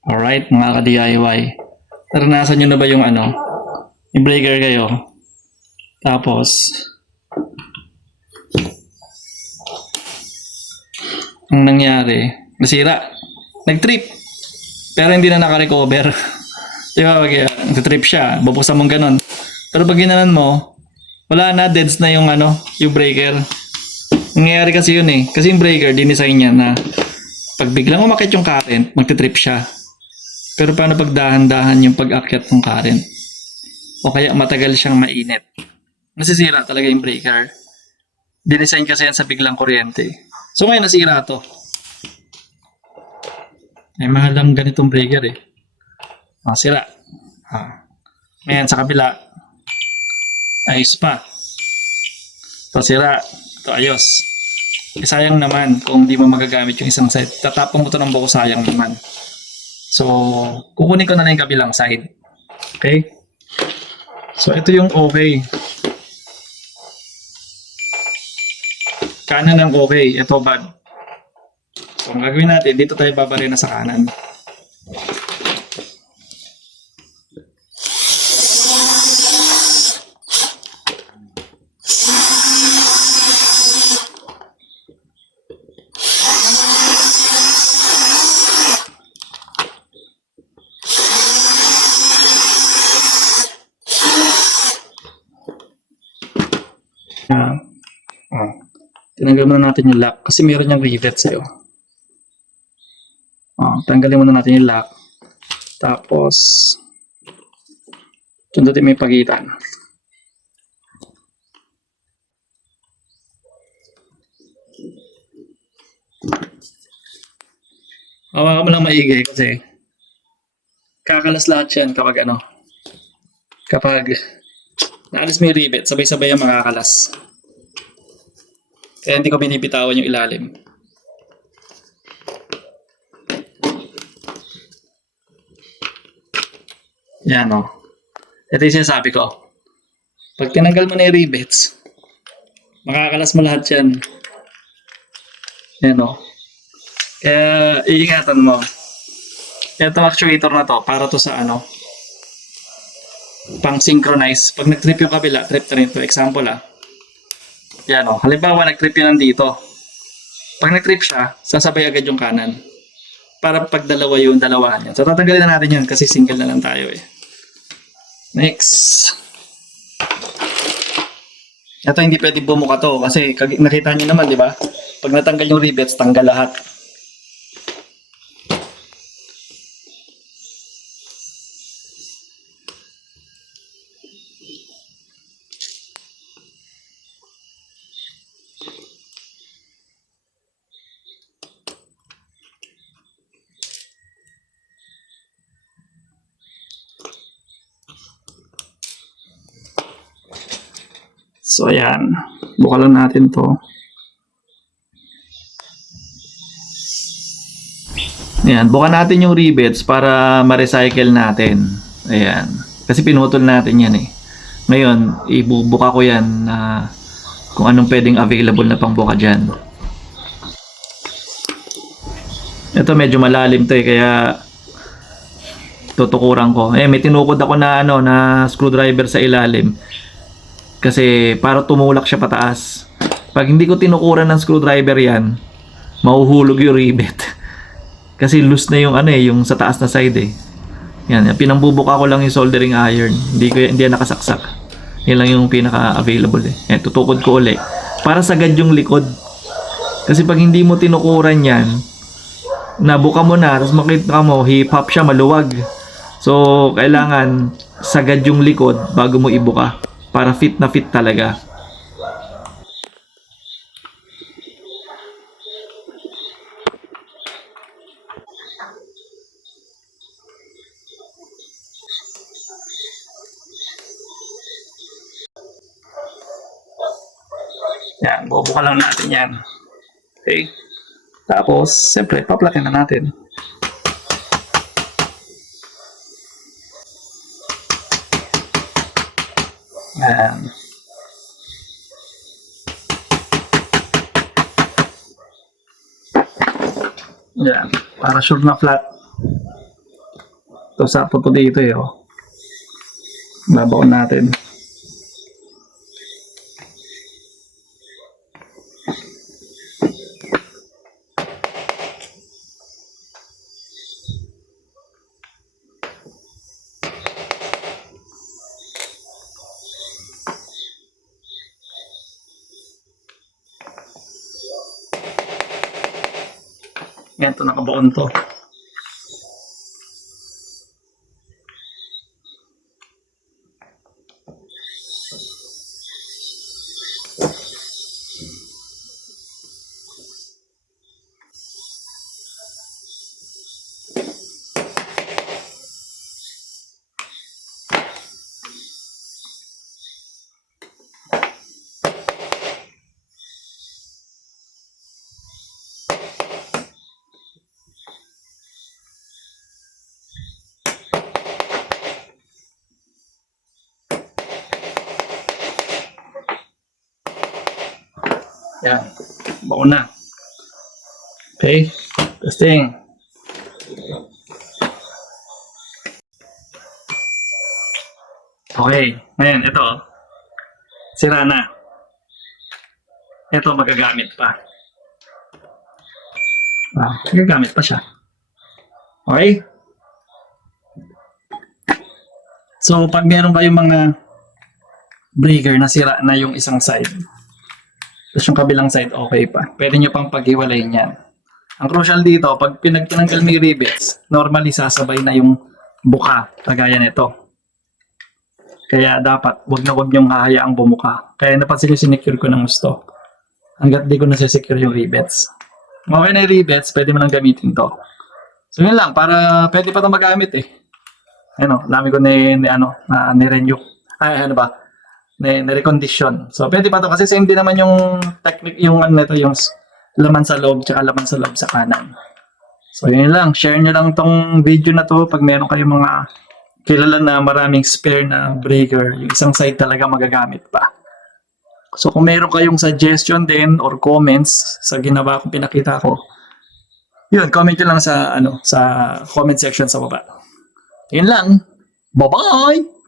Alright, mga ka-DIY. Naranasan nyo na ba yung yung breaker kayo? Tapos, ang nangyari, nasira. Nag-trip. Pero hindi na naka-recover. Di ba? Pag nag-trip siya, bubuksan mong ganun. Pero pag ginanon mo, wala na, deads na yung yung breaker. Nangyayari kasi yun eh. Kasi yung breaker, dinesign niya na pag biglang umakit yung current, magti-trip siya. Pero paano pag dahan-dahan yung pag-akyat ng current? O kaya matagal siyang mainit. Nasisira talaga yung breaker. Dinesign kasi yan sa biglang kuryente. So ngayon nasira to. May mahal lang ganitong breaker eh. Sira. Ngayon sa kabila, ayos pa. Ito sira. Ito ayos. Sayang naman kung di mo magagamit yung isang side. Tatapong mo to ng buko, sayang naman. So, kukunin ko na lang yung kabilang side. Okay? So, ito yung okay. Kanan ang okay. Ito bad. So, ang gagawin natin, dito tayo babarena sa kanan. Tinanggal muna natin yung lock kasi meron niyang rivet sa'yo. Tanggalin muna natin yung lock. Tapos, sundutin mo yung pagitan. Hawakan mo lang maigi kasi kakalas lahat yan kapag kapag naalis mo yung rivet, sabay-sabay ang makakalas. Kaya hindi ko binibitawan yung ilalim. Yan o. Ito yung sinasabi ko. Pag tinanggal mo na yung rivets, makakalas mo lahat yan. Yan o. Kaya iingatan mo. Itong actuator na to, para to sa pang synchronize. Pag nag-trip yung kabila, trip na rin to. Example yan o. Halimbawa, nag-trip yun nandito. Pag nag-trip siya, sasabay agad yung kanan. Para pag dalawa yung dalawahan yan. So, tatanggalin na natin yan kasi single na lang tayo eh. Next. Ito hindi pwede bumuka to kasi nakita nyo naman, di ba? Pag natanggal yung rivets, tanggal lahat. So, ayan. Buka lang natin to. Ayan. Buka natin yung rivets para ma-recycle natin. Ayan. Kasi pinutol natin yan eh. Ngayon, ibubuka ko yan na kung anong pwedeng available na pangbuka dyan. Ito medyo malalim to eh. Kaya tutukuran ko. May tinukod ako na na screwdriver sa ilalim. Kasi para tumulak siya pataas. Pag hindi ko tinukuran ng screwdriver yan, mahuhulog yung rivet. Kasi loose na yung yung sa taas na side eh. Yan, pinambubuka ko lang yung soldering iron. Hindi yan nakasaksak. Yan lang yung pinaka-available eh. Yan, tutukod ko uli. Para sagad yung likod. Kasi pag hindi mo tinukuran yan, nabuka mo na, tapos makita mo, hip-hop siya, maluwag. So, kailangan sagad yung likod bago mo ibuka. Para fit na fit talaga. Yan, bubuka lang natin yan. Okay. Tapos, siyempre, paplakin na natin. Yan. Yan. Para sure na flat. to sakto to dito eh. Oh. Babaon natin. Yan, ito nakabaon to. Yan. Baon na. Okay. Testing. Okay. Ngayon, ito. Sira na. Ito, magagamit pa. Magagamit pa siya. Okay? So, pag meron kayong mga breaker na sira na yung isang side, tapos yung kabilang side okay pa, pwede nyo pang paghiwalayin yan. Ang crucial dito, pag pinagtinanggal mo yung rivets, normally sasabay na yung buka, kagaya nito. Kaya dapat, wag nyong hahayaang bumuka. Kaya napansin ko, sinecure ko ng gusto. Hanggat di ko nasisecure yung rivets. Okay na yung rivets, pwede mo nang gamitin to. So yun lang, para pwede pa ito magamit eh. Ano, dami ko ni-renew. Ni-recondition. So, pwede pa to kasi same din naman yung technique, yung yung laman sa loob, tsaka laman sa loob sa kanan. So, yun lang. Share nyo lang tong video na to pag meron kayong mga kilala na maraming spare na breaker. Yung isang side talaga magagamit pa. So, kung meron kayong suggestion din or comments sa ginawa kong pinakita ko, yun, comment nyo lang sa, sa comment section sa baba. Yun lang. Bye-bye!